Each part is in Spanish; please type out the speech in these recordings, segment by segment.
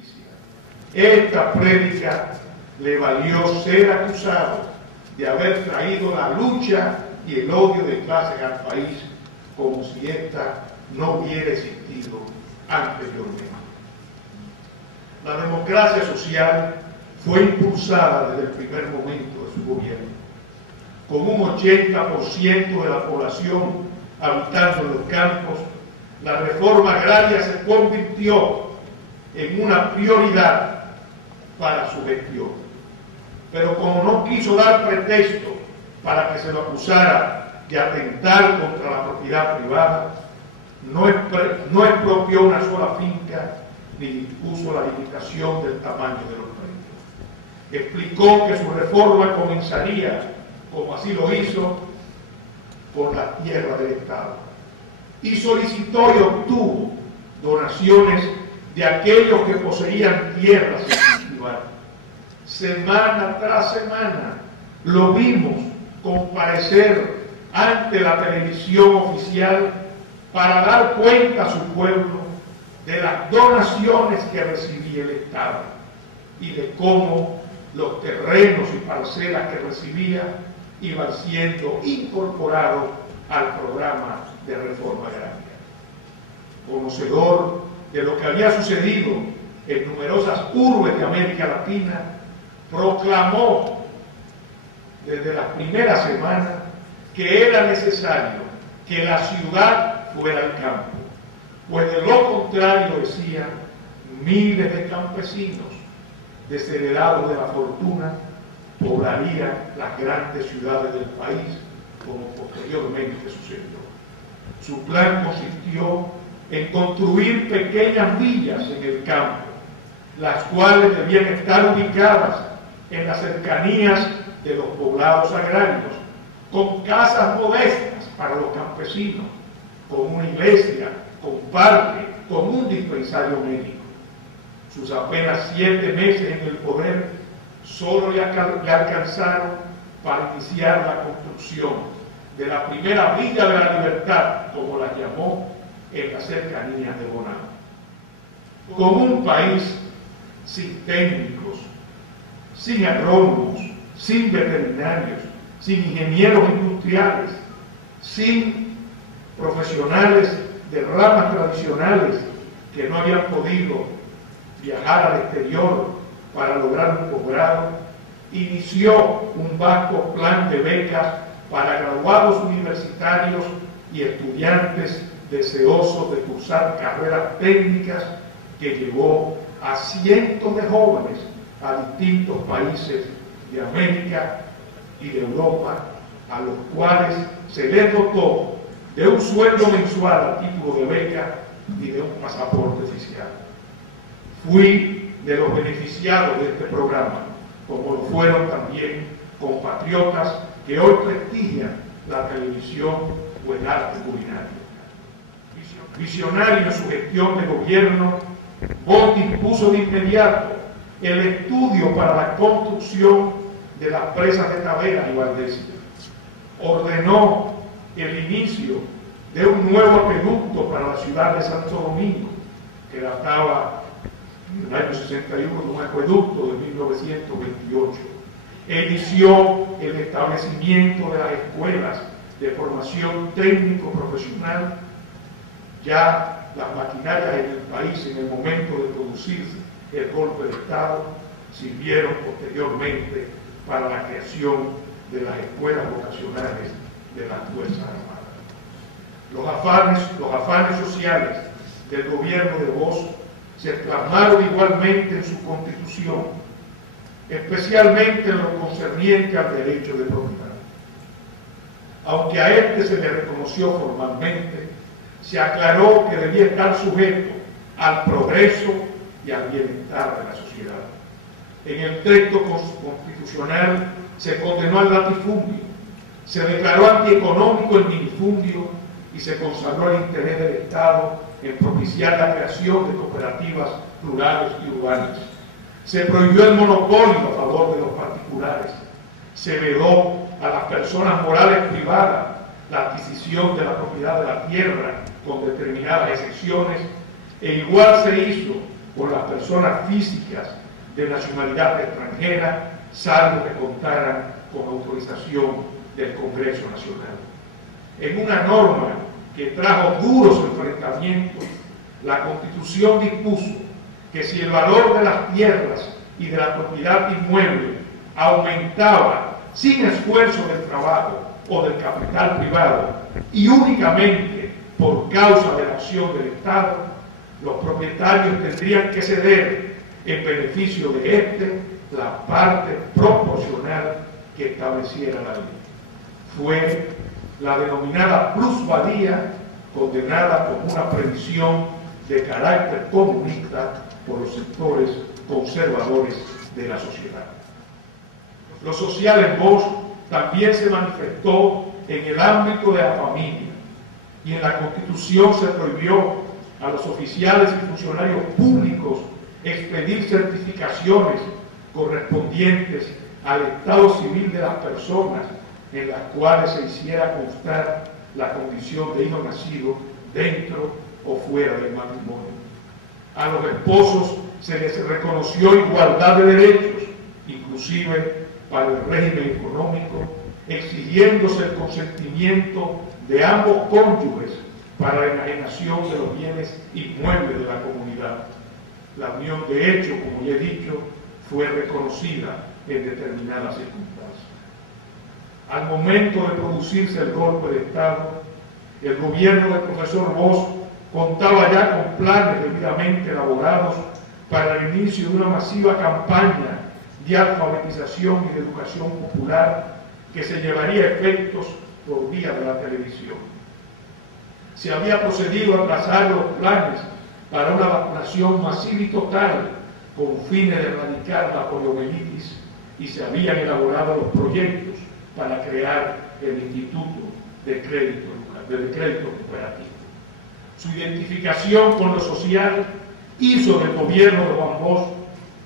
justicia. Esta prédica le valió ser acusado de haber traído la lucha y el odio de clases al país como si ésta no hubiera existido anteriormente. La democracia social fue impulsada desde el primer momento de su gobierno, con un 80% de la población habitando en los campos. La reforma agraria se convirtió en una prioridad para su gestión. Pero como no quiso dar pretexto para que se lo acusara de atentar contra la propiedad privada, no expropió una sola finca ni dispuso la limitación del tamaño de los predios. Explicó que su reforma comenzaría, como así lo hizo, por la tierra del Estado. Y solicitó y obtuvo donaciones de aquellos que poseían tierras sin cultivar. Semana tras semana lo vimos comparecer ante la televisión oficial para dar cuenta a su pueblo de las donaciones que recibía el Estado y de cómo los terrenos y parcelas que recibía iban siendo incorporados al programa de reforma agraria. Conocedor de lo que había sucedido en numerosas urbes de América Latina, proclamó desde las primeras semanas que era necesario que la ciudad fuera el campo, pues de lo contrario, decía, miles de campesinos desheredados de la fortuna poblarían las grandes ciudades del país, como posteriormente sucedió. Su plan consistió en construir pequeñas villas en el campo, las cuales debían estar ubicadas en las cercanías de los poblados agrarios, con casas modestas para los campesinos, con una iglesia, con parque, con un dispensario médico. Sus apenas 7 meses en el poder solo le alcanzaron para iniciar la construcción de la primera Villa de la Libertad, como la llamó, en las cercanías de Bonao. Con un país sin técnicos, sin agrónomos, sin veterinarios, sin ingenieros industriales, sin profesionales de ramas tradicionales que no habían podido viajar al exterior para lograr un posgrado, inició un vasto plan de becas para graduados universitarios y estudiantes deseosos de cursar carreras técnicas que llevó a cientos de jóvenes a distintos países de América y de Europa, a los cuales se les dotó de un sueldo mensual a título de beca y de un pasaporte oficial. Fui de los beneficiados de este programa, como lo fueron también compatriotas que hoy prestigian la televisión o el arte culinario. Visionario en su gestión de gobierno, Bosch dispuso de inmediato el estudio para la construcción de las presas de Tavera y Valdés. Ordenó el inicio de un nuevo acueducto para la ciudad de Santo Domingo, que databa en el año 61 de un acueducto de 1928. Inició el establecimiento de las escuelas de formación técnico-profesional. Ya las maquinarias en el país, en el momento de producirse el golpe de Estado, sirvieron posteriormente para la creación de las escuelas vocacionales de las Fuerzas Armadas. Los afanes sociales del gobierno de Bosch se plasmaron igualmente en su constitución, especialmente en lo concerniente al derecho de propiedad. Aunque a este se le reconoció formalmente, se aclaró que debía estar sujeto al progreso y al bienestar de la sociedad. En el texto constitucional se condenó al latifundio, se declaró antieconómico el minifundio y se consagró el interés del Estado en propiciar la creación de cooperativas rurales y urbanas. Se prohibió el monopolio a favor de los particulares. Se vedó a las personas morales privadas la adquisición de la propiedad de la tierra con determinadas excepciones, e igual se hizo por las personas físicas de nacionalidad extranjera, salvo que contaran con autorización del Congreso Nacional. En una norma que trajo duros enfrentamientos, la Constitución dispuso que si el valor de las tierras y de la propiedad inmueble aumentaba sin esfuerzo del trabajo o del capital privado y únicamente por causa de la acción del Estado, los propietarios tendrían que ceder en beneficio de éste la parte proporcional que estableciera la ley. Fue la denominada plusvalía, condenada como una previsión de carácter comunista por los sectores conservadores de la sociedad. Lo social en Bosch también se manifestó en el ámbito de la familia, y en la Constitución se prohibió a los oficiales y funcionarios públicos expedir certificaciones correspondientes al estado civil de las personas en las cuales se hiciera constar la condición de hijo nacido dentro o fuera del matrimonio. A los esposos se les reconoció igualdad de derechos, inclusive para el régimen económico, exigiéndose el consentimiento de ambos cónyuges para la enajenación de los bienes inmuebles de la comunidad. La unión, de hecho, como ya he dicho, fue reconocida en determinadas circunstancias. Al momento de producirse el golpe de Estado, el gobierno del profesor Bosch contaba ya con planes debidamente elaborados para el inicio de una masiva campaña de alfabetización y de educación popular que se llevaría a efectos por vía de la televisión. Se había procedido a trazar los planes para una vacunación masiva y total con fines de erradicar la poliomielitis, y se habían elaborado los proyectos para crear el Instituto de Crédito Cooperativo. Su identificación con lo social hizo del gobierno de Juan Bosch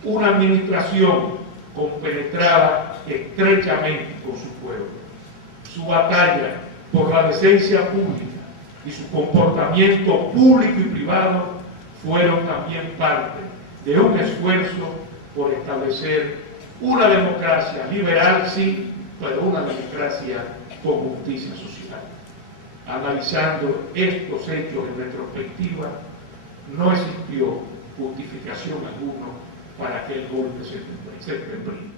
una administración compenetrada estrechamente con su pueblo. Su batalla por la decencia pública y su comportamiento público y privado fueron también parte de un esfuerzo por establecer una democracia liberal, sí, pero una democracia con justicia social. Analizando estos hechos en retrospectiva, no existió justificación alguna para que el golpe se cumpliera.